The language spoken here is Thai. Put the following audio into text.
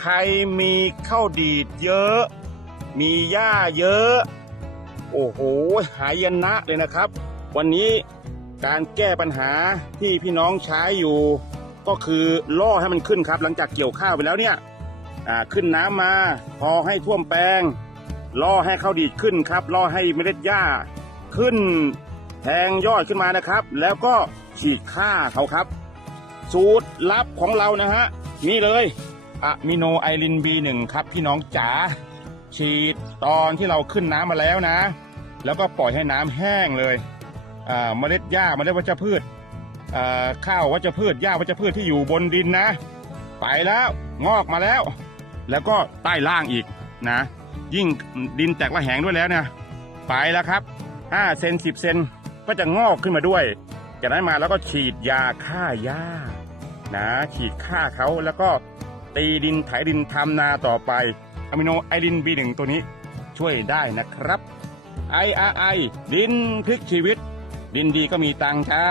ใครมีข้าวดีดเยอะ มีหญ้าเยอะ โอ้โห หายนะเลยนะครับ วันนี้การแก้ปัญหาที่พี่น้องใช้อยู่ ก็คือล่อให้มันขึ้นครับ หลังจากเกี่ยวข้าวไปแล้วเนี่ยขึ้นน้ำมา พอให้ท่วมแปลงล่อให้ข้าวดีดขึ้นครับล่อให้เมล็ดหญ้า ขึ้นแทงยอดขึ้นมานะครับ แล้วก็ฉีดฆ่าเขาครับ สูตรลับของเรานะฮะนี่เลย อะมิโนไอริน B1 ครับพี่น้องจ๋าฉีดตอนที่เราขึ้นน้ำมาแล้วนะ แล้วก็ปล่อยให้น้ำแห้งเลยเมล็ดหญ้าเมล็ดวัชพืชข้าววัชพืชหญ้าวัชพืชที่อยู่บนดินนะ ไปแล้วงอกมาแล้ว แล้วก็ใต้ล่างอีกนะ ยิ่งดินแตกระแหงด้วยแล้วเนี่ยไปแล้วครับ5เซน10เซนก็จะงอกขึ้นมาด้วย จากนั้นมาแล้วก็ฉีดยาฆ่าหญ้านะฉีดฆ่าเขาแล้วก็ ตีดินไถดินทำนาต่อไปอะมิโนไอดิน B1 ตัวนี้ช่วยได้นะครับ IRI ดินพลิกชีวิต ดินดีก็มีตังค์จ้า